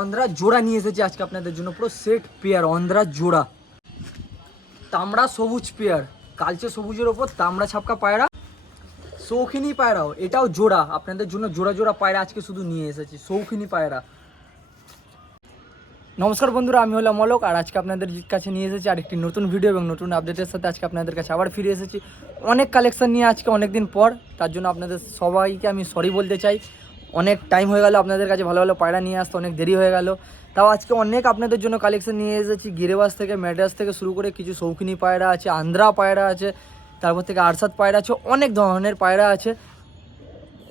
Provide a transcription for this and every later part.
অন্ধ্রা জোড়া নিয়ে এসেছি আজকে আপনাদের জন্য। পুরো সেট পেয়ার অন্ধ্রা জোড়া। তামড়া সবুজ পেয়ার কালচে সবুজের ওপর তামড়া ছাপকা পায়রা। শৌখিনী পায়রাও, এটাও জোড়া। আপনাদের জন্য জোড়া জোড়া পায়রা আজকে শুধু নিয়ে এসেছি শৌখিনী পায়রা। নমস্কার বন্ধুরা, আমি হলাম অলোক, আর আজকে আপনাদের কাছে নিয়ে এসেছি আরেকটি নতুন ভিডিও এবং নতুন আপডেটের সাথে আজকে আপনাদের কাছে আবার ফিরে এসেছি। অনেক কালেকশন নিয়ে আজকে অনেক দিন পর, তার জন্য আপনাদের সবাইকে আমি সরি বলতে চাই। অনেক টাইম হয়ে গেল, আপনাদের কাছে ভালো ভালো পায়রা নিয়ে আসতে অনেক দেরি হয়ে গেল। তাও আজকে অনেক আপনাদের জন্য কালেকশন নিয়ে এসেছি। গিরেবাস থেকে ম্যাড্রাস থেকে শুরু করে কিছু শৌখিনী পায়রা আছে আন্ধ্রা পায়রা আছে, তারপর থেকে আরসাদ পায়রা আছে, অনেক ধরনের পায়রা আছে।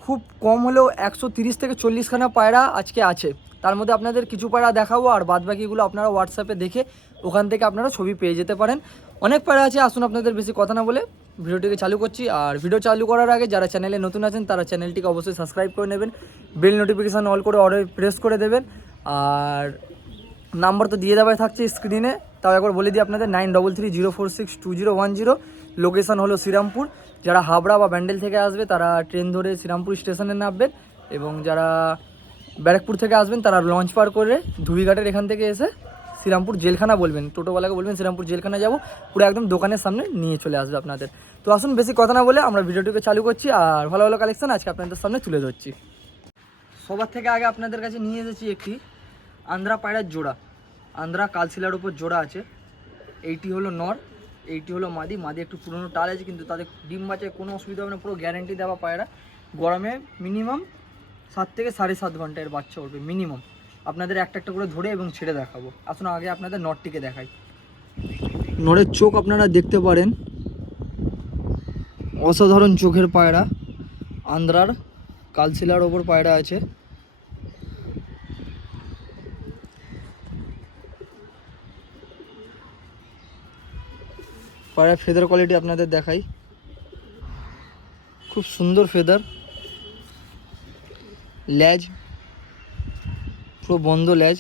খুব কম হলেও একশো তিরিশ থেকে চল্লিশখানা পায়রা আজকে আছে। তার মধ্যে আপনাদের কিছু পায়রা দেখাবো, আর বাদবাকিগুলো আপনারা হোয়াটসঅ্যাপে দেখে ওখান থেকে আপনারা ছবি পেয়ে যেতে পারেন। অনেক পায়রা আছে, আসুন আপনাদের বেশি কথা না বলে ভিডিওটিকে চালু করছি। আর ভিডিও চালু করার আগে যারা চ্যানেলে নতুন আছেন, তারা চ্যানেলটিকে অবশ্যই সাবস্ক্রাইব করে নেবেন, বেল নোটিফিকেশান অল করে অর্ডার প্রেস করে দেবেন। আর নাম্বার তো দিয়ে দেওয়াই থাকছে স্ক্রিনে, তাও একবার বলে দিই আপনাদের nine double three zero four six two zero one zero location হলো শ্রীরামপুর। যারা হাবড়া বা ব্যান্ডেল থেকে আসবে, তারা ট্রেন ধরে শ্রীরামপুর স্টেশনে নামবেন এবং যারা ব্যারাকপুর থেকে আসবেন, তারা লঞ্চ পার করে ধুবিঘাটের এখান থেকে এসে শ্রীরামপুর জেলখানা বলবেন, টোটোওয়ালাকে বলবেন, শ্রীরামপুর জেলখানা যাব, পুরো একদম দোকানের সামনে নিয়ে চলে আসবে আপনাদের। তো আসুন, বেশি কথা না বলে আমরা ভিডিওটিকে চালু করছি, আর ভালো ভালো কালেকশন আজকে আপনাদের সামনে তুলে ধরছি। সবার থেকে আগে আপনাদের কাছে নিয়ে এসেছি একটি আন্ধ্রা পায়রার জোড়া। আন্ধ্রা কালশিলার উপর জোড়া আছে। এইটি হলো নর, এইটি হলো মাদি। মাদি একটু পুরনো টাল আছে, কিন্তু তাদের ডিম বাচ্চায় কোনো অসুবিধা হবে না, পুরো গ্যারেন্টি দেওয়া পায়রা। গরমে মিনিমাম সাত থেকে সাড়ে সাত ঘণ্টা এর বাচ্চা উঠবে মিনিমাম আপনাদের একটা একটা করে ধরে এবং ছেড়ে দেখাবো। আসুন, আগে আপনাদের নটটিকে দেখাই। নরের চোখ আপনারা দেখতে পারেন। অসাধারণ চোখের পায়রা। আন্ধ্রার কালশিলার ওপর পায়রা আছে। পায়রার ফেদার কোয়ালিটি আপনাদের দেখাই। খুব সুন্দর ফেদার ল্যাজ পুরো বন্ধ ল্যাজ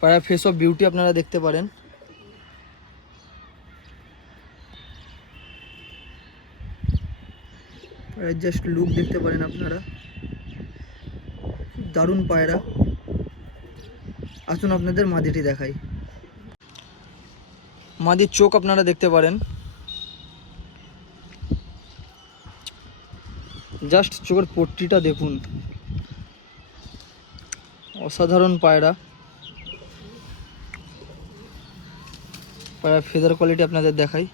পায়রার ফেস অফ বিউটি আপনারা দেখতে পারেন। পায়রার জাস্ট লুক দেখতে পারেন আপনারা। দারুণ পায়রা। আসুন আপনাদের মাদিটি দেখাই। মাদির চোখ আপনারা দেখতে পারেন। জাস্ট চোখের পট্টিটা দেখুন। অসাধারণ পায়রা। পায়রার ফেদার কোয়ালিটি আপনাদের দেখাই।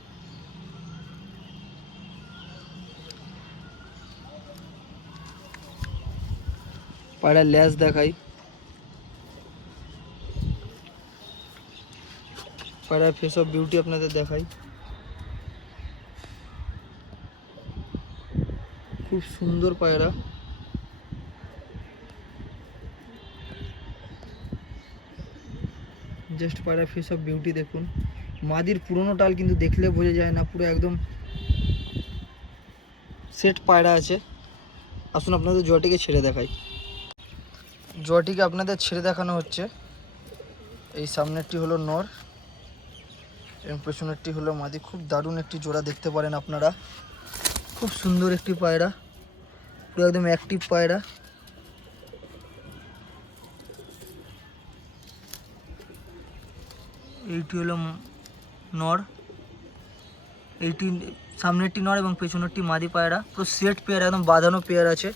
পায়রার ল্যাস দেখাই। পায়রার ফেস অফ বিউটি আপনাদের দেখাই। খুব সুন্দর পায়রা। জাস্ট পায়রার ফেস অফ বিউটি দেখুন। মাদির পুরনো টাল কিন্তু দেখলে বোঝা যায় না, পুরো একদম সেট পায়রা আছে। আসুন আপনাদের জটিকে ছেড়ে দেখাই। জটিকে আপনাদের ছেড়ে দেখানো হচ্ছে। এই সামনেরটি হলো নর। এবং পেছনেরটি হলো মাদি। খুব দারুণ একটি জোড়া দেখতে পারেন আপনারা। খুব সুন্দর একটি পায়রা। পুরো একদম অ্যাক্টিভ পায়রা। এইটি হলো নর। এইটি সামনেরটি নর এবং পেছনেরটি মাদি পায়রা। পুরো সেট পেয়ার, একদম বাঁধানো পেয়ার আছে।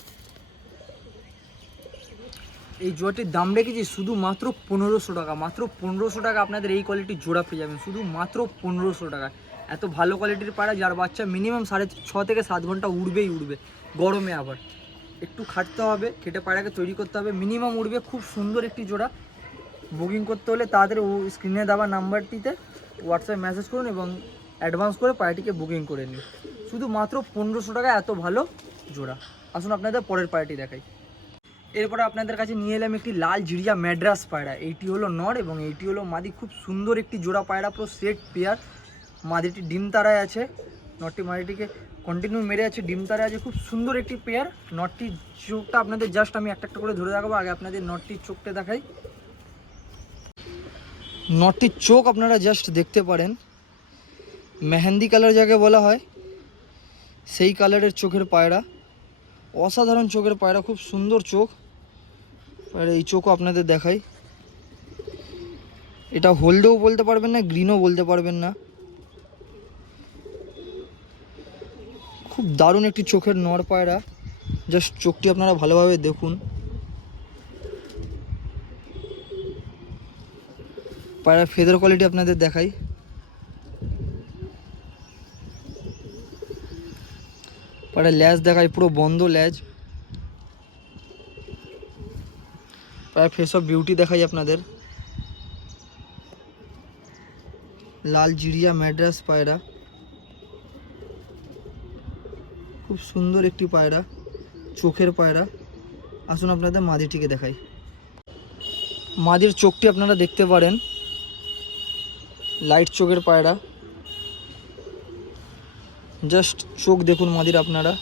এই জোড়াটির দাম রেখেছি শুধু মাত্র পনেরোশো টাকা। মাত্র পনেরোশো টাকা আপনাদের এই কোয়ালিটির জোড়া পেয়ে যাবেন। শুধু মাত্র পনেরোশো টাকা। এত ভালো কোয়ালিটির পায়রা, যার বাচ্চা মিনিমাম সাড়ে ছ থেকে সাত ঘণ্টা উড়বেই উড়বে, গরমে আবার। একটু খাটতে হবে খেটে পায়রাকে তৈরি করতে হবে। মিনিমাম উড়বে, খুব সুন্দর একটি জোড়া। বুকিং করতে হলে তাদের স্ক্রিনে দেওয়া নাম্বারটিতে হোয়াটসঅ্যাপ মেসেজ করুন এবং অ্যাডভান্স করে পায়রাটিকে বুকিং করে নিন। শুধু মাত্র পনেরোশো টাকা এত ভালো জোড়া। আসুন আপনাদের পরের পায়রাটি দেখাই। এরপরে আপনাদের কাছে নিয়ে এলাম একটি লাল জিরিয়া ম্যাড্রাস পায়রা। এইটি হলো নর এবং এইটি হলো মাদি। খুব সুন্দর একটি জোড়া পায়রা, পুরো সেট পেয়ার মাদিটি ডিম তারায় আছে। নটটি মাদিটিকে কন্টিনিউ মেরে আছে, ডিম তারায় আছে। খুব সুন্দর একটি পেয়ার নটটির চোখটা আপনাদের জাস্ট আমি একটা একটা করে ধরে দেখাবো। আগে আপনাদের নটটির চোখটা দেখাই। নটটির চোখ আপনারা জাস্ট দেখতে পারেন। মেহেন্দি কালার যাকে বলা হয়, সেই কালারের চোখের পায়রা। অসাধারণ চোখের পায়রা, খুব সুন্দর চোখ। আর এই চোখও আপনাদের দেখাই। এটা হলদেও বলতে পারবেন না গ্রিনও বলতে পারবেন না। খুব দারুণ একটি চোখের নর পায়রা। জাস্ট চোখটি আপনারা ভালোভাবে দেখুন। পায়রা ফেদার কোয়ালিটি আপনাদের দেখাই। পায়রা ল্যাজ দেখাই, পুরো বন্ধ ল্যাজ। প্রায় ফেস অফ বিউটি দেখাই আপনাদের। লাল জিরিয়া ম্যাড্রাস পায়রা। খুব সুন্দর একটি পায়রা, চোখের পায়রা। আসুন আপনাদের মাদিটিকে দেখাই। মাদির চোখটি আপনারা দেখতে পারেন। লাইট চোখের পায়রা। জাস্ট চোখ দেখুন মাদির আপনারা।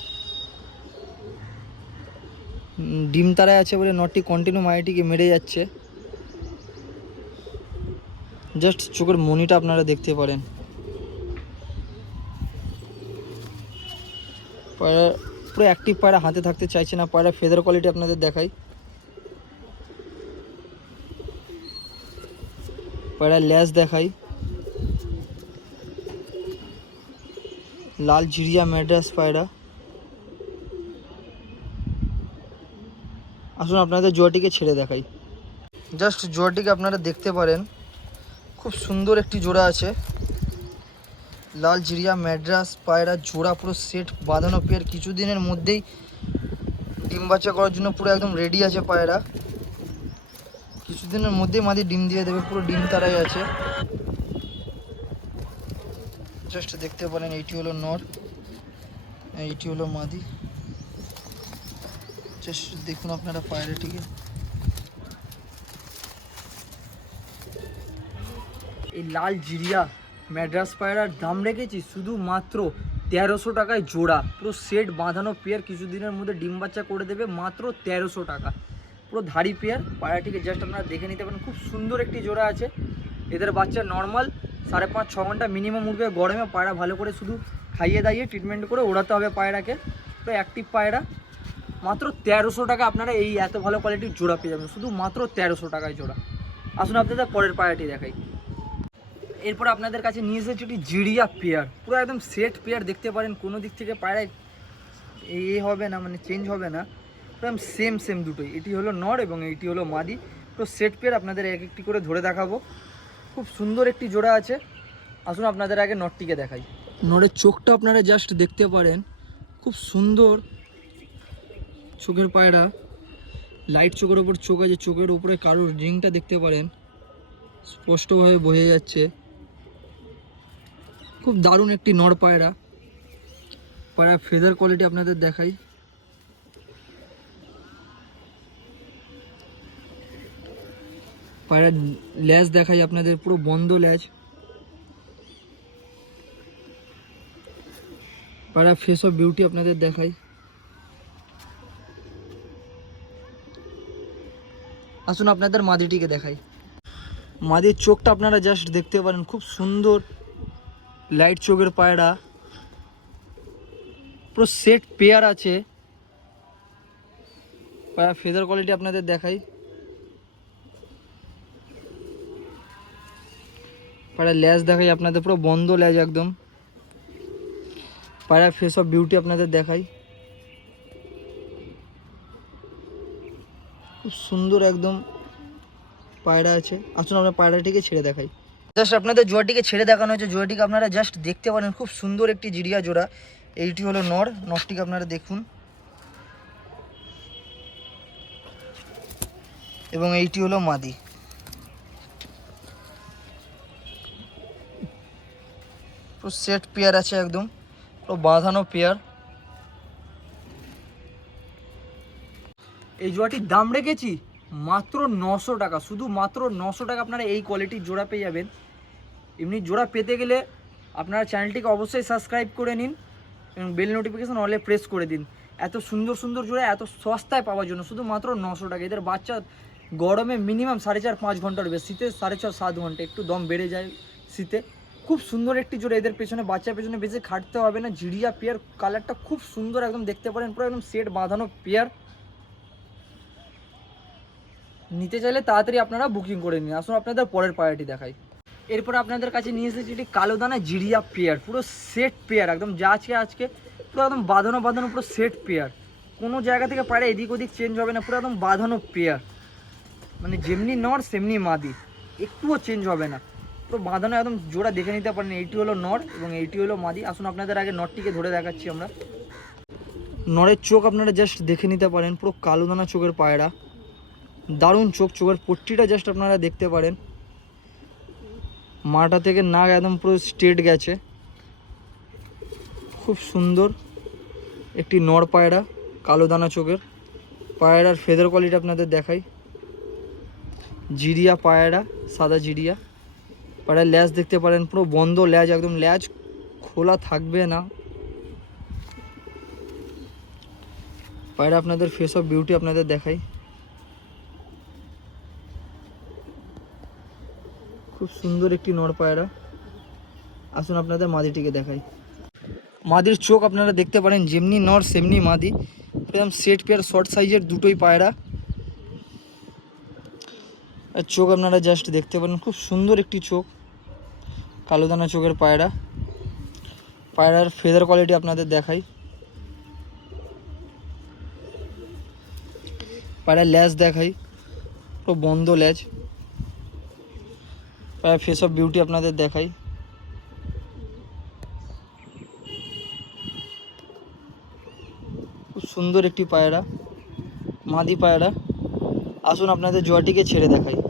ডিম তারায় আছে বলে নটটি কন্টিনিউ মাইটিকে মেরে যাচ্ছে। জাস্ট চোখের মনিটা আপনারা দেখতে পারেন। পায়রা পুরো অ্যাক্টিভ পায়রা হাতে থাকতে চাইছে না, পায়রা ফেদার কোয়ালিটি আপনাদের দেখাই। পায়রা ল্যাস দেখাই। লাল জিরিয়া ম্যাড্রাস পায়রা আসুন আপনাদের জোয়াটিকে ছেড়ে দেখাই। জাস্ট জোয়াটিকে আপনারা দেখতে পারেন। খুব সুন্দর একটি জোড়া আছে। লাল জিরিয়া ম্যাড্রাস পায়রা জোড়া পুরো সেট বাঁধানো পেয়ার কিছুদিনের মধ্যেই ডিম বাচ্চা করার জন্য পুরো একদম রেডি আছে পায়রা। কিছুদিনের মধ্যেই মাদি ডিম দিয়ে দেবে, পুরো ডিম তারাই আছে। জাস্ট দেখতে পারেন এইটি হলো নর এইটি হলো মাদি। জাস্ট দেখুন আপনারা পায়রাটিকে। এই লাল জিরিয়া ম্যাড্রাস পায়রার দাম রেখেছি শুধুমাত্র তেরোশো টাকায় জোড়া। পুরো সেট বাঁধানো পেয়ার কিছুদিনের মধ্যে ডিম বাচ্চা করে দেবে মাত্র তেরোশো টাকা। পুরো ধাড়ি পেয়ার, পায়রাটিকে জাস্ট আপনারা দেখে নিতে পারেন। খুব সুন্দর একটি জোড়া আছে। এদের বাচ্চা নর্মাল সাড়ে পাঁচ, ছ ঘণ্টা মিনিমাম উঠবে গরমে, পায়রা ভালো করে শুধু খাইয়ে দাইয়ে ট্রিটমেন্ট করে ওড়াতে হবে পায়রাকে। তো অ্যাক্টিভ পায়রা। মাত্র তেরোশো টাকা আপনারা এই এত ভালো কোয়ালিটির জোড়া পেয়ে যাবেন। শুধু মাত্র তেরোশো টাকায় জোড়া। আসুন আপনাদের পরের পায়রাটি দেখাই। এরপর আপনাদের কাছে নিয়ে এসেছি একটি জিরিয়া পেয়ার। পুরো একদম সেট পেয়ার দেখতে পারেন, কোনো দিক থেকে পায়রায় এ হবে না মানে চেঞ্জ হবে না। একদম সেম সেম দুটোই। এটি হলো নর এবং এইটি হলো মাদি। তো সেট পেয়ার আপনাদের এক একটি করে ধরে দেখাবো। খুব সুন্দর একটি জোড়া আছে। আসুন আপনাদের আগে নটটিকে দেখাই। নরের চোখটা আপনারা জাস্ট দেখতে পারেন। খুব সুন্দর চোখের পায়রা। লাইট চোখের ওপর চোখ আছে, চোখের উপরে কারোর রিংটা দেখতে পারেন। স্পষ্টভাবে বোঝা যাচ্ছে। খুব দারুণ একটি নর পায়রা। পায়রা ফেদার কোয়ালিটি আপনাদের দেখাই। পায়রা ল্যাজ দেখাই আপনাদের, পুরো বন্ধ ল্যাজ। পায়রা ফেস অফ বিউটি আপনাদের দেখাই। আসুন আপনাদের মাদিটিকে দেখাই। মাদির চোখটা আপনারা জাস্ট দেখতে পারেন, খুব সুন্দর লাইট চোখের পায়রা। পুরো সেট পেয়ার আছে। পায়রা ফেদার কোয়ালিটি আপনাদের দেখাই। পায়রা ল্যাজ দেখাই, আপনাদের পুরো বন্ধ ল্যাজ একদম। পায়রা ফেস অফ বিউটি আপনাদের দেখাই। খুব সুন্দর একদম পায়রা আছে। আসুন আমরা পায়রাটিকে ছেড়ে দেখাই। জাস্ট আপনাদের জোয়াটিকে ছেড়ে দেখানো হয়েছে। জোয়াটিকে আপনারা জাস্ট দেখতে পারেন। খুব সুন্দর একটি জিরিয়া জোড়া। এইটি হলো নর। নরটিকে আপনারা দেখুন। এবং এইটি হলো মাদি। পুরো সেট পেয়ার আছে একদম। পুরো বাঁধানো পেয়ার এই জোড়াটির দাম রেখেছি মাত্র নশো টাকা। শুধু মাত্র নশো টাকা আপনারা এই কোয়ালিটির জোড়া পেয়ে যাবেন। এমনি জোড়া পেতে গেলে আপনারা চ্যানেলটিকে অবশ্যই সাবস্ক্রাইব করে নিন এবং বেল নোটিফিকেশান অলে প্রেস করে দিন। এত সুন্দর সুন্দর জোড়া, এত সস্তায় পাওয়ার জন্য শুধু মাত্র নশো টাকা। এদের বাচ্চা গরমে মিনিমাম সাড়ে চার পাঁচ ঘণ্টার বেশ শীতে সাড়ে ছ সাত ঘণ্টা একটু দম বেড়ে যায় শীতে। খুব সুন্দর একটি জোড়া, এদের পেছনে বাচ্চার পেছনে বেশি খাটতে হবে না, জিরিয়া পেয়ার কালারটা খুব সুন্দর একদম দেখতে পারেন, পুরো একদম সেট বাঁধানো পেয়ার। নিতে চাইলে তাড়াতাড়ি আপনারা বুকিং করে নিন। আসুন, আপনাদের পরের পায়রাটি দেখাই। এরপর আপনাদের কাছে নিয়ে এসেছি একটি কালো দানা জিরিয়া পেয়ার, পুরো সেট পেয়ার, একদম যা আজকে আজকে পুরো একদম বাঁধানো বাঁধানো, পুরো সেট পেয়ার। কোনো জায়গা থেকে পায়রা এদিক ওদিক চেঞ্জ হবে না, পুরো একদম বাঁধানো পেয়ার। মানে যেমনি নর, সেমনি মাদি, একটুও চেঞ্জ হবে না। পুরো বাঁধানো একদম জোড়া দেখে নিতে পারেন। এইটি হলো নর এবং এইটি হলো মাদি। আসুন আপনাদের আগে নরটিকে ধরে দেখাচ্ছি আমরা। নরের চোখ আপনারা জাস্ট দেখে নিতে পারেন, পুরো কালো দানা চোখের পায়রা। দারুণ চোখ, চোখের পট্টিটা জাস্ট আপনারা দেখতে পারেন। মাটা থেকে নাক একদম পুরো স্ট্রেট গেছে। খুব সুন্দর একটি নর পায়রা, কালো দানা চোখের। পায়রার ফেদার কোয়ালিটি আপনাদের দেখাই। জিরিয়া পায়রা, সাদা জিরিয়া। পায়রার ল্যাজ দেখতে পারেন, পুরো বন্ধ ল্যাজ, একদম ল্যাজ খোলা থাকবে না। পায়রা আপনাদের ফেস অফ বিউটি আপনাদের দেখাই। খুব সুন্দর একটি নর পায়রা। আসুন আপনাদের মাদিটিকে দেখাই। মাদির চোখ আপনারা দেখতে পারেন, যেমনি নর, সেমনি মাদি। একদম সেট পেয়ার শর্ট সাইজের দুটোই পায়রা। চোখ আপনারা জাস্ট দেখতে পারেন, খুব সুন্দর একটি চোখ। কালো দানা চোখের পায়রা। পায়রার ফেদার কোয়ালিটি আপনাদের দেখাই। পায়রার ল্যাজ দেখাই। পুরো বন্ধ ল্যাজ। পায়রার ফেস অফ বিউটি আপনাদের দেখাই। খুব সুন্দর একটি পায়রা। মাদি পায়রা। আসুন আপনাদের জোয়াটিকে ছেড়ে দেখাই।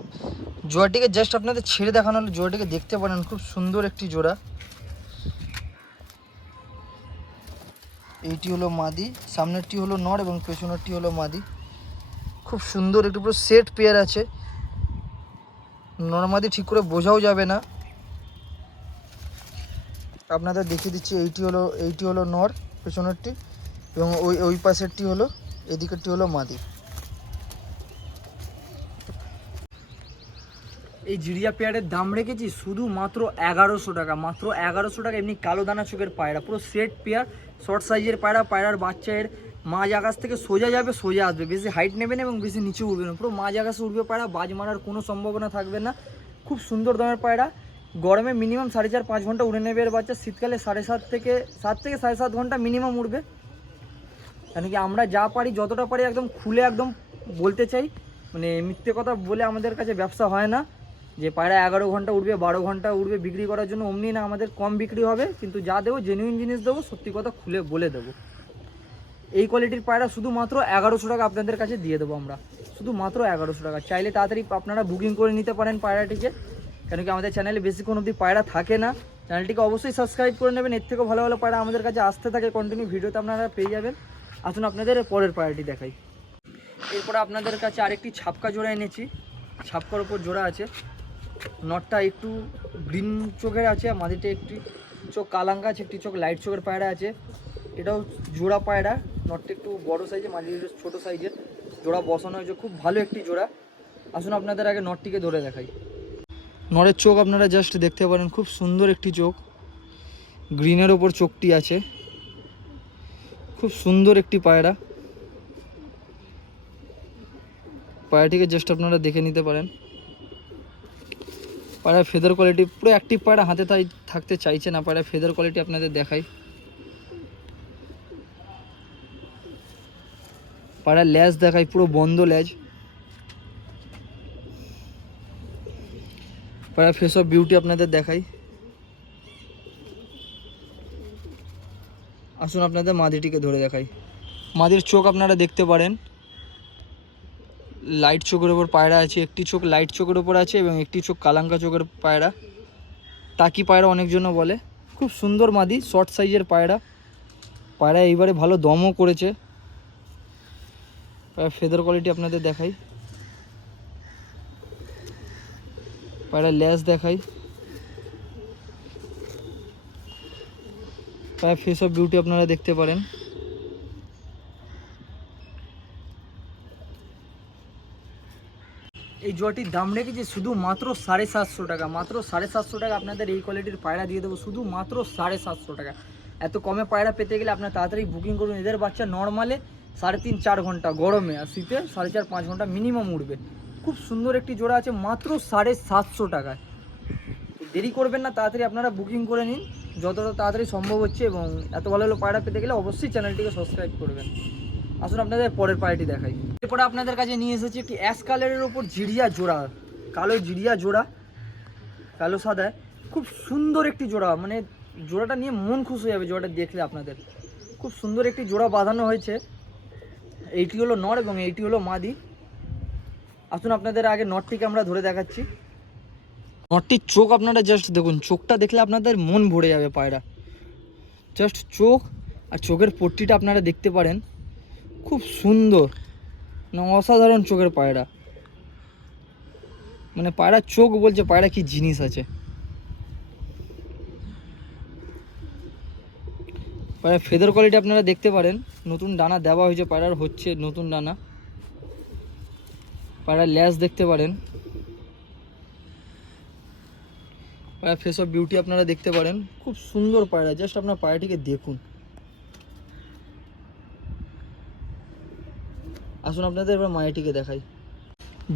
জোয়াটিকে জাস্ট আপনাদের ছেড়ে দেখানো হলে। জোয়াটিকে দেখতে পারেন, খুব সুন্দর একটি জোড়া। এইটি হলো মাদি, সামনেরটি হলো নর এবং পেছনেরটি হলো মাদি। খুব সুন্দর একটু পুরো সেট পেয়ার আছে। নর্মাদি ঠিক করে বোঝাও যাবে না। আপনাদের দেখিয়ে দিচ্ছি, এইটি হলো এইটি হলো নর, পেছনেরটি এবং ওই ওই পাশেরটি হলো, এদিকেরটি হলো মাদি। এই জিরিয়া পেয়ারের দাম রেখেছি শুধুমাত্র এগারোশো টাকা। মাত্র এগারোশো টাকা এমনি কালো দানা চোখের পায়রা। পুরো সেট পেয়ার, শর্ট সাইজের পায়রা, পায়রার বাচ্চায়ের মাঝ আকাশ থেকে সোজা যাবে, সোজা আসবে। বেশি হাইট নেবে না এবং বেশি নিচে উঠবে না। পুরো মাঝ আকাশে উঠবে পায়রা, বাজ মারার কোনো সম্ভাবনা থাকবে না। খুব সুন্দর দামের পায়রা। গরমে মিনিমাম সাড়ে চার, পাঁচ ঘণ্টা উড়ে নেবে এর বাচ্চা। শীতকালে সাড়ে সাত থেকে সাত থেকে সাড়ে সাত ঘণ্টা মিনিমাম উঠবে কেন কি আমরা যা পারি, যতটা পারি একদম খুলে একদম বলতে চাই। মানে মিথ্যে কথা বলে আমাদের কাছে ব্যবসা হয় না। যে পায়রা এগারো ঘণ্টা উঠবে, বারো ঘণ্টা উঠবে বিক্রি করার জন্য, অমনি না আমাদের কম বিক্রি হবে, কিন্তু যা দেবো জেনুইন জিনিস দেবো, সত্যি কথা খুলে বলে দেবো। এই কোয়ালিটির পায়রা শুধুমাত্র এগারোশো টাকা আপনাদের কাছে দিয়ে দেবো আমরা। শুধুমাত্র এগারোশো টাকা। চাইলে তাড়াতাড়ি আপনারা বুকিং করে নিতে পারেন পায়রাটিকে কেন কি আমাদের চ্যানেলে বেশিক্ষণ অবধি পায়রা থাকে না। চ্যানেলটিকে অবশ্যই সাবস্ক্রাইব করে নেবেন, এর থেকেও ভালো ভালো পায়রা আমাদের কাছে আসতে থাকে কন্টিনিউ ভিডিওতে আপনারা পেয়ে যাবেন। আসুন আপনাদের পরের পায়রাটি দেখাই। এরপরে আপনাদের কাছে আরেকটি ছাপকা জোড়া এনেছি। ছাপকার ওপর জোড়া আছে। নটটা একটু গ্রিন চোখের আছে, আর মাঝেতে একটি চোখ কালাঙ্গা আছে, একটি চোখ লাইট চোখের পায়রা আছে। এটাও জোড়া পায়রা, নটটা একটু বড় সাইজের মাঝে ছোট সাইজের জোড়া বসানো হয়েছে, খুব ভালো একটি জোড়া। আসুন আপনাদের আগে নটটিকে ধরে দেখাই। নরের চোখ আপনারা জাস্ট দেখতে পারেন, খুব সুন্দর একটি চোখ। গ্রিনের ওপর চোখটি আছে। খুব সুন্দর একটি পায়রা। পায়রাটিকে জাস্ট আপনারা দেখে নিতে পারেন। পায়রার ফেদার কোয়ালিটি পুরো অ্যাক্টিভ পায়রা হাতে তাই থাকতে চাইছে না পায়রার ফেদার কোয়ালিটি আপনাদের দেখাই। পায়রার ল্যাজ দেখাই, পুরো বন্ধ ল্যাজ পায়রার ফেস অফ বিউটি আপনাদের দেখাই। আসুন আপনাদের মাদিটিকে ধরে দেখাই। মাদির চোখ আপনারা দেখতে পারেন। লাইট চোখের ওপর পায়রা আছে, একটি চোখ লাইট চোখের ওপর আছে এবং একটি চোখ কালাঙ্কা চোখের পায়রা। টাকি পায়রা অনেকজন বলে। খুব সুন্দর মাদি, শর্ট সাইজের পায়রা। পায়রা এইবারে ভালো দমও করেছে। পায়রা ফেদার কোয়ালিটি আপনাদের দেখাই। পায়রা ল্যাস দেখাই। পায়রা ফেস অফ বিউটি আপনারা দেখতে পারেন। এই জোয়াটির দাম রেখেছি শুধু মাত্র সাড়ে সাতশো টাকা, মাত্র সাড়ে সাতশো টাকা আপনাদের এই কোয়ালিটির পায়রা দিয়ে দেবো শুধু মাত্র সাড়ে সাতশো টাকা। এত কমে পায়রা পেতে গেলে আপনার তাড়াতাড়ি বুকিং করুন। এদের বাচ্চা নর্মালে সাড়ে তিন চার ঘণ্টা গরমে, আর শীতে সাড়ে চার পাঁচ ঘণ্টা মিনিমাম উঠবে। খুব সুন্দর একটি জোড়া আছে, মাত্র সাড়ে সাতশো টাকায়। দেরি করবেন না, তাড়াতাড়ি আপনারা বুকিং করে নিন। যতটা তাড়াতাড়ি সম্ভব হচ্ছে এবং এত ভালো ভালো পায়রা পেতে গেলে অবশ্যই চ্যানেলটিকে সাবস্ক্রাইব করবেন। আসুন আপনাদের পরের পায়রাটি দেখাই। এরপরে আপনাদের কাছে নিয়ে এসেছি একটি অ্যাশ কালারের ওপর জিরিয়া জোড়া, কালো জিরিয়া জোড়া, কালো সাদায়। খুব সুন্দর একটি জোড়া মানে জোড়াটা নিয়ে মন খুশ হয়ে যাবে জোড়াটা দেখলে আপনাদের। খুব সুন্দর একটি জোড়া বাঁধানো হয়েছে। এইটি হলো নর এবং এইটি হলো মাদি। আসুন আপনাদের আগে নটটিকে আমরা ধরে দেখাচ্ছি। নটটির চোখ আপনারা জাস্ট দেখুন, চোখটা দেখলে আপনাদের মন ভরে যাবে পায়রা। জাস্ট চোখ আর চোখের পট্টিটা আপনারা দেখতে পারেন। খুব সুন্দর। অসাধারণ চোখের পায়রা। মানে পায়রার চোখ বলছে, পায়রা কি জিনিস আছে? পায়রা ফেদার কোয়ালিটি আপনারা দেখতে পারেন। নতুন ডানা দেওয়া হয়েছে পায়রার, হচ্ছে নতুন ডানা। পায়রার ল্যাস দেখতে পারেন। পায়রা ফেস অফ বিউটি আপনারা দেখতে পারেন। খুব সুন্দর পায়রা জাস্ট আপনার পায়রাটিকে দেখুন। আসুন আপনাদের এবার মায়াটিকে দেখাই।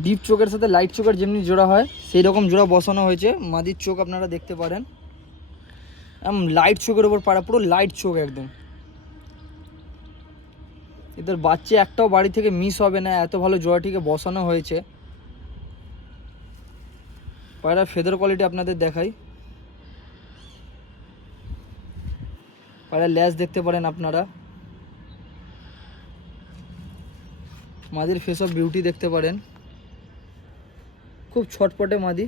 ডিপ চোখের সাথে লাইট চোখের যেমনি জোড়া হয় সেই রকম জোড়া বসানো হয়েছে। মাদির চোখ আপনারা দেখতে পারেন। লাইট চোখের ওপর পাড়া, পুরো লাইট চোখ একদম। এদের বাচ্চা একটাও বাড়ি থেকে মিস হবে না, এত ভালো জোড়াটিকে বসানো হয়েছে। পায়রার ফেদার কোয়ালিটি আপনাদের দেখাই। পায়রার ল্যাস দেখতে পারেন আপনারা। মাদির ফেস অফ বিউটি দেখতে পারেন। খুব ছটপটে মাদি।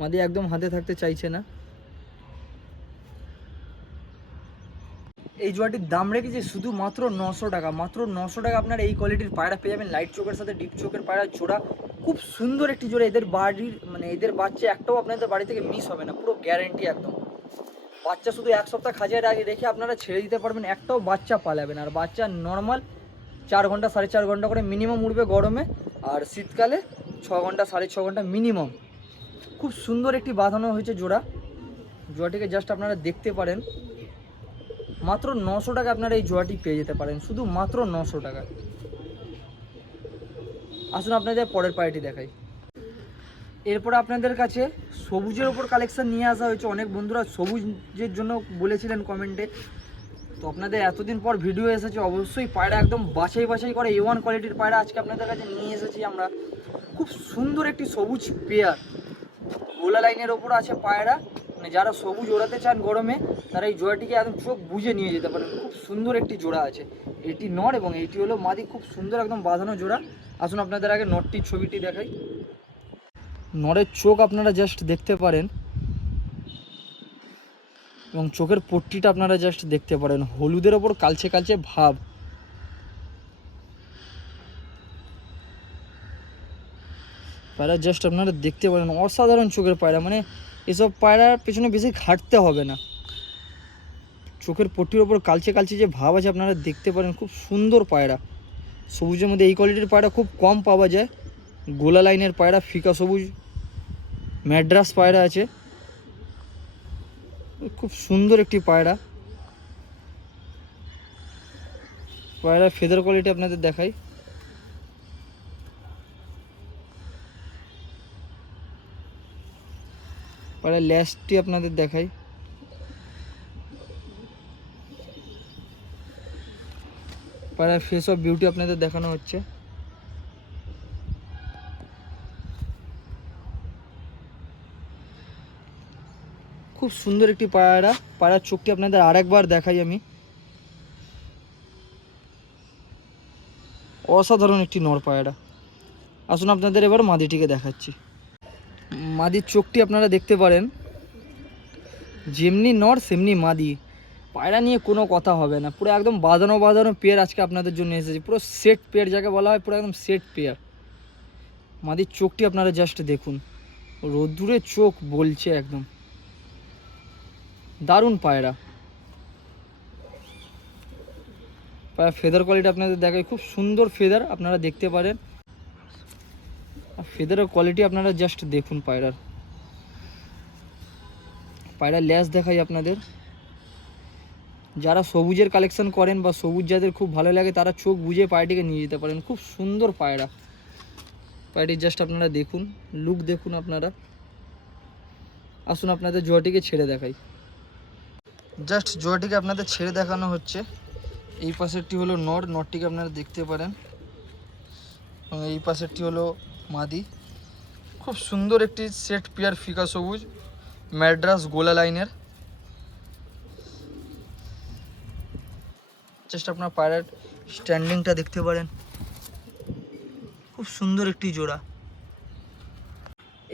মাদি একদম হাতে থাকতে চাইছে না। এই জোয়াটির দাম রেখেছে শুধু মাত্র নশো টাকা। মাত্র নশো টাকা আপনার এই কোয়ালিটির পায়রা পেয়ে যাবেন। লাইট চোখের সাথে ডিপ চোখের পায়রা জোড়া খুব সুন্দর একটি জোড়া। এদের বাড়ির মানে এদের বাচ্চা একটাও আপনাদের বাড়ি থেকে মিস হবে না। পুরো গ্যারেন্টি একদম। বাচ্চা শুধু এক সপ্তাহ আগে রেখে আপনারা ছেড়ে দিতে পারবেন। একটাও বাচ্চা পালাবেন আর বাচ্চা নর্মাল চার ঘণ্টা সাড়ে চার ঘণ্টা করে মিনিমাম উঠবে গরমে আর শীতকালে ছ ঘণ্টা সাড়ে ছ ঘণ্টা মিনিমাম খুব সুন্দর একটি বাঁধানো হয়েছে জোড়া। জোড়াটিকে জাস্ট আপনারা দেখতে পারেন। মাত্র নশো টাকা আপনারা এই জোড়াটি পেয়ে যেতে পারেন। শুধু মাত্র নশো টাকা। আসুন আপনাদের পরের পায়রাটি দেখাই। এরপর আপনাদের কাছে সবুজের ওপর কালেকশান নিয়ে আসা হয়েছে। অনেক বন্ধুরা সবুজের জন্য বলেছিলেন কমেন্টে তো আপনাদের এতদিন পর ভিডিও এসেছে, অবশ্যই পায়রা একদম বাছাই বাছাই করে এ ওয়ান কোয়ালিটির পায়রা আজকে আপনাদের কাছে নিয়ে এসেছি আমরা। খুব সুন্দর একটি সবুজ পেয়ার। গোলা লাইনের ওপর আছে পায়রা। মানে যারা সবুজ ওড়াতে চান গরমে, তারা এই জোড়াটিকে একদম চোখ বুঝে নিয়ে যেতে পারেন। খুব সুন্দর একটি জোড়া আছে। এটি নর এবং এটি হলো মাদি। খুব সুন্দর একদম বাঁধানো জোড়া। আসুন আপনাদের আগে নটটির ছবিটি দেখাই। নরের চোখ আপনারা জাস্ট দেখতে পারেন। এবং চোখের পট্টিটা আপনারা জাস্ট দেখতে পারেন। হলুদের ওপর কালচে কালচে ভাব। পায়রা জাস্ট আপনারা দেখতে পারেন, অসাধারণ চোখের পায়রা। মানে এসব পায়রার পেছনে বেশি খাটতে হবে না। চোখের পট্টির ওপর কালচে কালচে যে ভাব আছে, আপনারা দেখতে পারেন, খুব সুন্দর পায়রা। সবুজের মধ্যে এই কোয়ালিটির পায়রা খুব কম পাওয়া যায়। গোলা লাইনের পায়রা, ফিকা সবুজ, ম্যাড্রাস পায়রা আছে। খুব সুন্দর একটি পায়রা। পায়রা ফেদার কোয়ালিটি আপনাদের দেখাই। পায়রা ল্যাসটি আপনাদের দেখাই। পায়রার ফেস অফ বিউটি আপনাদের দেখানো হচ্ছে। খুব সুন্দর একটি পায়রা। পায়রার চোখটি আপনাদের আরেকবার দেখাই আমি। অসাধারণ একটি নর পায়রা। আসুন আপনাদের এবার মাদিটিকে দেখাচ্ছি। মাদির চোখটি আপনারা দেখতে পারেন। যেমনি নর, সেমনি মাদি। পায়রা নিয়ে কোনো কথা হবে না। পুরো একদম বাঁধানো বাঁধানো পেয়ার আজকে আপনাদের জন্য এসেছে। পুরো সেট পেয়ার যাকে বলা হয়, পুরো একদম সেট পেয়ার। মাদির চোখটি আপনারা জাস্ট দেখুন। রোদ্দুরে চোখ বলছে একদম। দারুণ পায়রা। পায়রা ফেদার কোয়ালিটি আপনাদের দেখায় খুব সুন্দর ফেদার আপনারা দেখতে পারেন। আর ফেদারের কোয়ালিটি আপনারা জাস্ট দেখুন পায়রার। পায়রার ল্যাস দেখাই আপনাদের। যারা সবুজের কালেকশন করেন বা সবুজ যাদের খুব ভালো লাগে, তারা চোখ বুঝে পায়রাটিকে নিয়ে যেতে পারেন। খুব সুন্দর পায়রা। পায়রাটি জাস্ট আপনারা দেখুন। লুক দেখুন আপনারা। আসুন আপনাদের জোয়াটিকে ছেড়ে দেখাই। জাস্ট জোয়াটিকে আপনাদের ছেড়ে দেখানো হচ্ছে। এই পাশেরটি হলো নর, নরটিকে আপনারা দেখতে পারেন। এই পাশেরটি হলো মাদি। খুব সুন্দর একটি সেট পেয়ার ফিকা সবুজ, ম্যাড্রাস গোলা লাইনের। জাস্ট আপনার পায়রার স্ট্যান্ডিংটা দেখতে পারেন। খুব সুন্দর একটি জোড়া।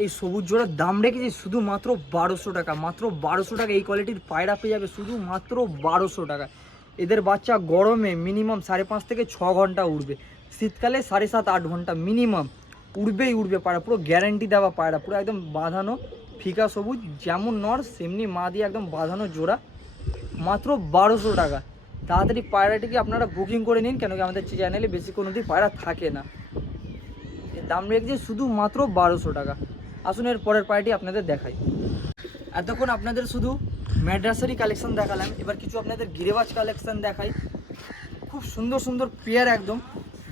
এই সবুজ জোড়ার দাম রেখেছি শুধুমাত্র বারোশো টাকা। মাত্র বারোশো টাকা এই কোয়ালিটির পায়রা পেয়ে যাবে শুধুমাত্র বারোশো টাকা। এদের বাচ্চা গরমে মিনিমাম সাড়ে পাঁচ থেকে ছ ঘণ্টা উড়বে। শীতকালে সাড়ে সাত, আট ঘণ্টা মিনিমাম উড়বেই উড়বে পায়রা। পুরো গ্যারান্টি দেওয়া পায়রা। পুরো একদম বাঁধানো ফিকা সবুজ, যেমন নর, সেমনি মা দিয়ে একদম বাঁধানো জোড়া। মাত্র বারোশো টাকা। তাড়াতাড়ি পায়রাটিকে আপনারা বুকিং করে নিন, কেন কি আমাদের চ্যানেলে বেশি কোনো দিন পায়রা থাকে না। দাম রেখেছে শুধুমাত্র বারোশো টাকা। আসুন এর পরের পায়রাটি আপনাদের দেখাই। এতক্ষণ আপনাদের শুধু ম্যাড্রাসেরই কালেকশন দেখালাম, এবার কিছু আপনাদের গিরেবাজ কালেকশন দেখাই। খুব সুন্দর সুন্দর পেয়ার একদম,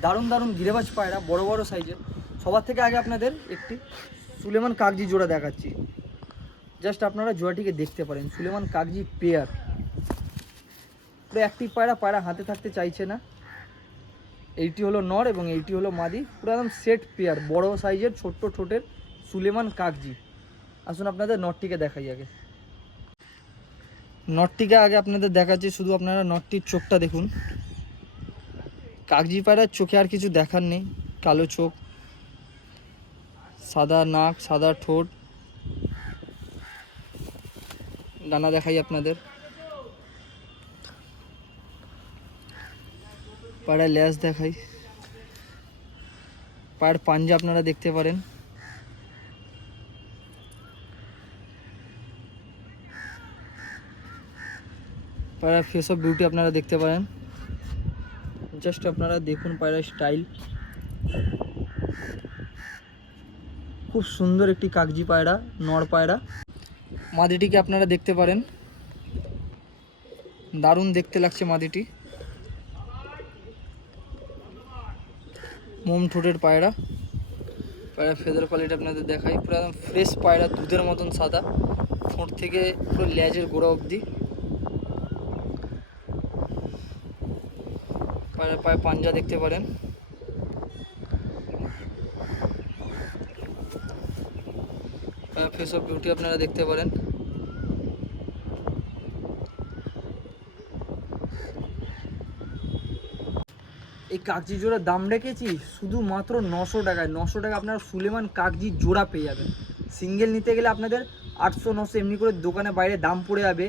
দারুণ দারুণ গিরেবাজ পায়রা, বড় বড় সাইজের সবার থেকে আগে আপনাদের একটি সুলেমান কাগজি জোড়া দেখাচ্ছি। জাস্ট আপনারা জোড়াটিকে দেখতে পারেন, সুলেমান কাগজি পেয়ার পুরো একটি পায়রা পায়রা হাতে থাকতে চাইছে না। এইটি হলো নর এবং এইটি হলো মাদি। পুরো একদম সেট পেয়ার বড় সাইজের ছোট্ট ঠোঁটের। সুলেমান কাগজি আসুন আপনাদের নটটিকে দেখাই আগে। নটটিকে আগে আপনাদের দেখাচ্ছি, শুধু আপনারা নটটির চোখটা দেখুন। কাগজি পায়রার চোখে আর কিছু দেখার নেই, কালো চোখ, সাদা নাক, সাদা ঠোঁট। ডানা দেখাই আপনাদের। পাড়ায় ল্যাস দেখাই। পায়ের পাঞ্জা আপনারা দেখতে পারেন। পায়রা ফেস অফ বিউটি আপনারা দেখতে পারেন। জাস্ট আপনারা দেখুন পায়রার স্টাইল খুব সুন্দর একটি কাগজি পায়রা, নর পায়রা। মাদিটিকে আপনারা দেখতে পারেন। দারুণ দেখতে লাগছে মাদিটি। মোম ঠোঁটের পায়রা। পায়রা ফেদার কোয়ালিটি আপনাদের দেখাই। পুরো একদম ফ্রেশ পায়রা, দুধের মতন সাদা। ঠোঁট থেকে পুরো লেজের গোড়া অবধি। পায়ে পাঞ্জা দেখতে পারেন। ফেস অফ বিউটি আপনারা দেখতে পারেন। এই কাগজি জোড়ার দাম রেখেছি শুধুমাত্র নশো টাকায়। নশো টাকা আপনারা সুলেমান কাগজি জোড়া পেয়ে যাবেন। সিঙ্গেল নিতে গেলে আপনাদের আটশো, নশো এমনি করে দোকানে বাইরে দাম পড়ে যাবে।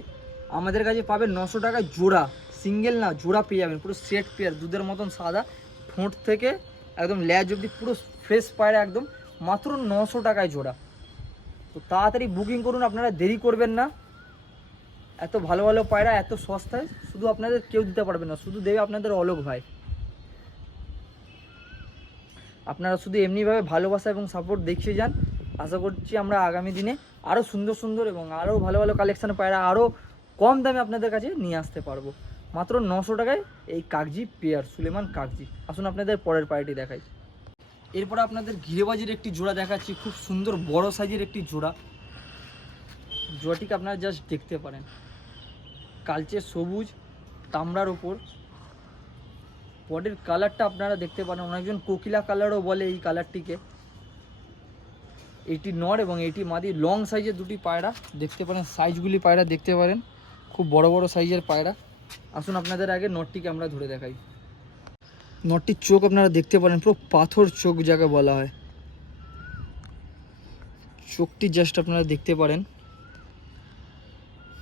আমাদের কাছে পাবেন নশো টাকায় জোড়া। সিঙ্গেল না, জোড়া পেয়ে যাবেন, পুরো সেট পেয়ার দুধের মতন সাদা ঠোঁট থেকে একদম ল্যাজ অবধি পুরো ফ্রেশ পায়রা একদম, মাত্র নশো টাকায় জোড়া। তো তাড়াতাড়ি বুকিং করুন, আপনারা দেরি করবেন না। এত ভালো ভালো পায়রা, এত সস্তায়, শুধু আপনাদের কেউ দিতে পারবে না, শুধু দেবে আপনাদের অলোক ভাই। আপনারা শুধু এমনিভাবে ভালোবাসা এবং সাপোর্ট দেখিয়ে যান। আশা করছি আমরা আগামী দিনে আরও সুন্দর সুন্দর এবং আরও ভালো ভালো কালেকশান পায়রা আরও কম দামে আপনাদের কাছে নিয়ে আসতে পারব। মাত্র নশো টাকায় এই কাগজি পেয়ার, সুলেমান কাগজি। আসুন আপনাদের পরের পায়রাটি দেখাই। এরপরে আপনাদের ঘিরেবাজির একটি জোড়া দেখাচ্ছি, খুব সুন্দর বড় সাইজের একটি জোড়া। জোড়াটিকে আপনারা জাস্ট দেখতে পারেন। কালচে সবুজ, তামড়ার ওপর বডির কালারটা আপনারা দেখতে পারেন। অনেকজন কোকিলা কালারও বলে এই কালারটিকে এটি নর এবং এইটি মাদি। লং সাইজের দুটি পায়রা, দেখতে পারেন। সাইজগুলি পায়রা দেখতে পারেন। খুব বড় বড় সাইজের পায়রা। আসুন আপনাদের আগে নটটিকে আমরা ধরে দেখাই। নটটির চোখ আপনারা দেখতে পারেন, পুরো পাথর চোখ যাকে বলা হয়। চোখটি জাস্ট আপনারা দেখতে পারেন।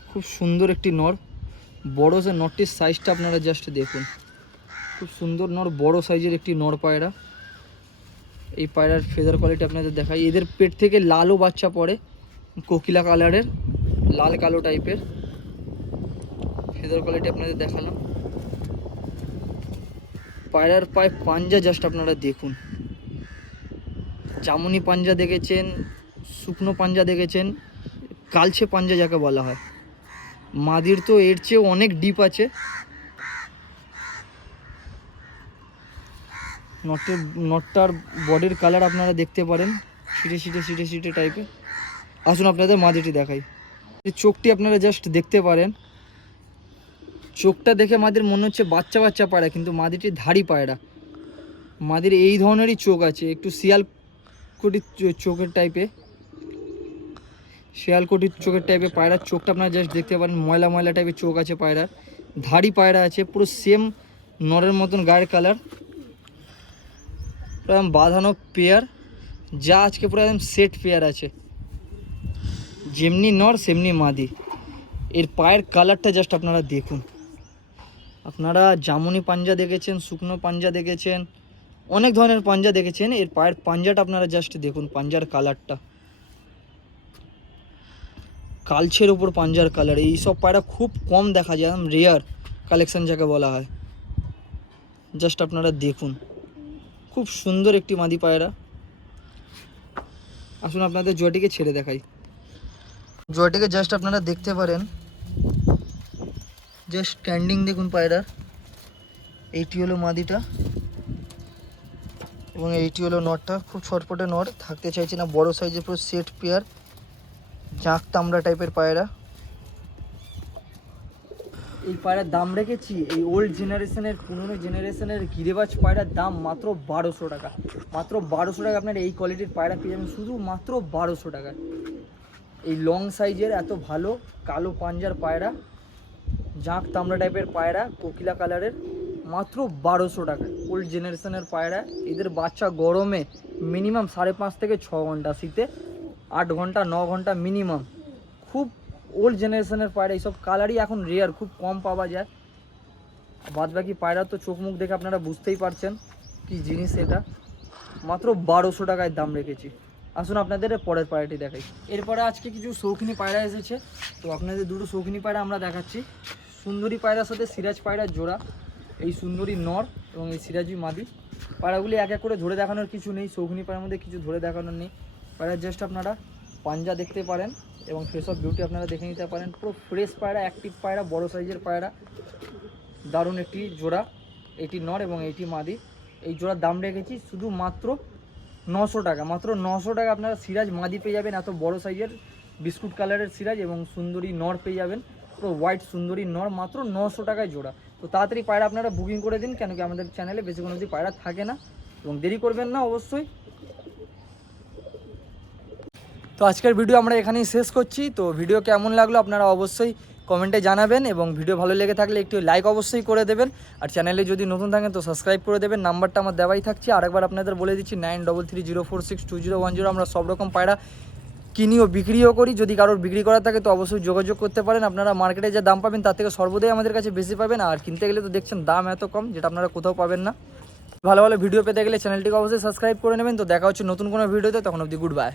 খুব সুন্দর একটি নর। বড় যে নটটির সাইজটা আপনারা জাস্ট দেখুন। খুব সুন্দর নর, বড় সাইজের একটি নর পায়রা। এই পায়রার ফেদার কোয়ালিটি আপনাদের দেখাই। এদের পেট থেকে লালও বাচ্চা পড়ে, কোকিলা কালারের লাল কালো টাইপের ফেদার কোয়ালিটি আপনাদের দেখালাম। পায়রার পায়ে পাঞ্জা জাস্ট আপনারা দেখুন। জামুনি পাঞ্জা দেখেছেন, শুকনো পাঞ্জা দেখেছেন কালছে পাঞ্জা যাকে বলা হয়। মাদির তো এর চেয়েও অনেক ডিপ আছে। নটের নটটার বডির কালার আপনারা দেখতে পারেন। সিটে সিটে সিটে সিটে টাইপের আসুন আপনাদের মাদিটি দেখাই। চোখটি আপনারা জাস্ট দেখতে পারেন। চোখটা দেখে মাদির মনে হচ্ছে বাচ্চা বাচ্চা পায়রা, কিন্তু মাদিটির ধাড়ি পায়রা। মাদির এই ধরনেরই চোখ আছে, একটু শিয়াল কোটির চোখের টাইপে শিয়াল কোটির চোখের টাইপের পায়রার চোখটা আপনারা জাস্ট দেখতে পারেন, ময়লা ময়লা টাইপের চোখ আছে পায়রার। ধাড়ি পায়রা আছে, পুরো সেম নরের মতন গায়ের কালার পুরো বাঁধানো পেয়ার যা আজকে পুরো একদম সেট পেয়ার আছে। যেমনি নর, সেমনি মাদি। এর পায়ের কালারটা জাস্ট আপনারা দেখুন। আপনারা জামুনি পাঞ্জা দেখেছেন, শুকনো পাঞ্জা দেখেছেন, অনেক ধরনের পাঞ্জা দেখেছেন। এর পায়ের পাঞ্জাটা আপনারা জাস্ট দেখুন, পাঞ্জার কালারটা কালছের ওপর পাঞ্জার কালার এই সব পায়রা খুব কম দেখা যায় একদম রেয়ার কালেকশন যাকে বলা হয়। জাস্ট আপনারা দেখুন। খুব সুন্দর একটি মাদি পায়রা। আসুন আপনাদের জয়টিকে ছেড়ে দেখাই। জয়টিকে জাস্ট আপনারা দেখতে পারেন। জাস্ট স্ট্যান্ডিং দেখুন পায়রার এইটি হলো মাদিটা। এবং এইটি হলো নটটা। খুব ছটপটে নট, থাকতে চাইছে না। বড় সাইজের পুরো সেট পেয়ার জাঁক তামড়া টাইপের পায়রা। এই পায়রার দাম রেখেছি। এই ওল্ড জেনারেশনের পুরনো জেনারেশনের গিরেবাজ পায়রার দাম মাত্র বারোশো টাকা। মাত্র বারোশো টাকা আপনার এই কোয়ালিটির পায়রা পেয়ে যাবেন শুধু মাত্র বারোশো টাকা এই লং সাইজের এত ভালো কালো পাঞ্জার পায়রা। জাঁক তামড়া টাইপের পায়রা, কোকিলা কালারের মাত্র বারোশো টাকা। ওল্ড জেনারেশনের পায়রা, এদের বাচ্চা গরমে মিনিমাম সাড়ে পাঁচ থেকে ছ ঘণ্টা শীতে, আট ঘণ্টা, ন ঘণ্টা মিনিমাম খুব ওল্ড জেনারেশনের পায়রা, এইসব কালারই এখন রেয়ার খুব কম পাওয়া যায়। বাদ বাকি পায়রা তো চোখ মুখ দেখে আপনারা বুঝতেই পারছেন কি জিনিস এটা। মাত্র বারোশো টাকায় দাম রেখেছি। আসুন আপনাদের পরের পায়রাটি দেখাই। এরপরে আজকে কিছু শৌখিনী পায়রা এসেছে। তো আপনাদের দুটো শৌখিনী পায়রা আমরা দেখাচ্ছি। সুন্দরী পায়রার সাথে সিরাজ পায়রার জোড়া, এই সুন্দরী নর এবং এই সিরাজি মাদি। পায়রাগুলি এক এক করে ধরে দেখানোর কিছু নেই শৌখিনী পায়রার মধ্যে কিছু ধরে দেখানোর নেই। পায়রার জাস্ট আপনারা পাঞ্জা দেখতে পারেন এবং ফেস অফ বিউটি আপনারা দেখে নিতে পারেন। পুরো ফ্রেশ পায়রা অ্যাক্টিভ পায়রা, বড় সাইজের পায়রা। দারুণ একটি জোড়া, এটি নর এবং এটি মাদি। এই জোড়ার দাম রেখেছি শুধু মাত্র নশো টাকা। মাত্র নশো টাকা আপনারা সিরাজ মাদি পেয়ে যাবেন, এত বড় সাইজের বিস্কুট কালারের সিরাজ এবং সুন্দরী নর পেয়ে যাবেন। পুরো হোয়াইট সুন্দরী নর, মাত্র নশো টাকায় জোড়া। তো তাড়াতাড়ি পায়রা আপনারা বুকিং করে দিন, কেন কি আমাদের চ্যানেলে বেশি কোনো অবধি পায়রা থাকে না। এবং দেরি করবেন না অবশ্যই। তো আজকের ভিডিও আমরা এখানেই শেষ করছি। তো ভিডিও কেমন লাগল আপনারা অবশ্যই কমেন্টে জানাবেন এবং ভিডিও ভালো লেগে থাকলে একটু লাইক অবশ্যই করে দেবেন। আর চ্যানেলে যদি নতুন থাকেন তো সাবস্ক্রাইব করে দেবেন। নাম্বারটা আমার দেওয়াই থাকছে। আরেকবার আপনাদের বলে দিচ্ছি nine double three zero four six two zero one zero আমরা সব রকম পায়রা কিনিও বিক্রিও করি, যদি কারোর বিক্রি করা থাকে তো অবশ্যই যোগাযোগ করতে পারেন। আপনারা মার্কেটে যা দাম পাবেন তার থেকে সর্বদাই আমাদের কাছে বেশি পাবেন। আর কিনতে গেলে তো দেখছেন দাম এত কম, যেটা আপনারা কোথাও পাবেন না। ভালো ভালো ভিডিও পেতে গেলে চ্যানেলটিকে অবশ্যই সাবস্ক্রাইব করে নেবেন। তো দেখা হচ্ছে নতুন কোনো ভিডিওতে, তখন অবধি গুড বাই।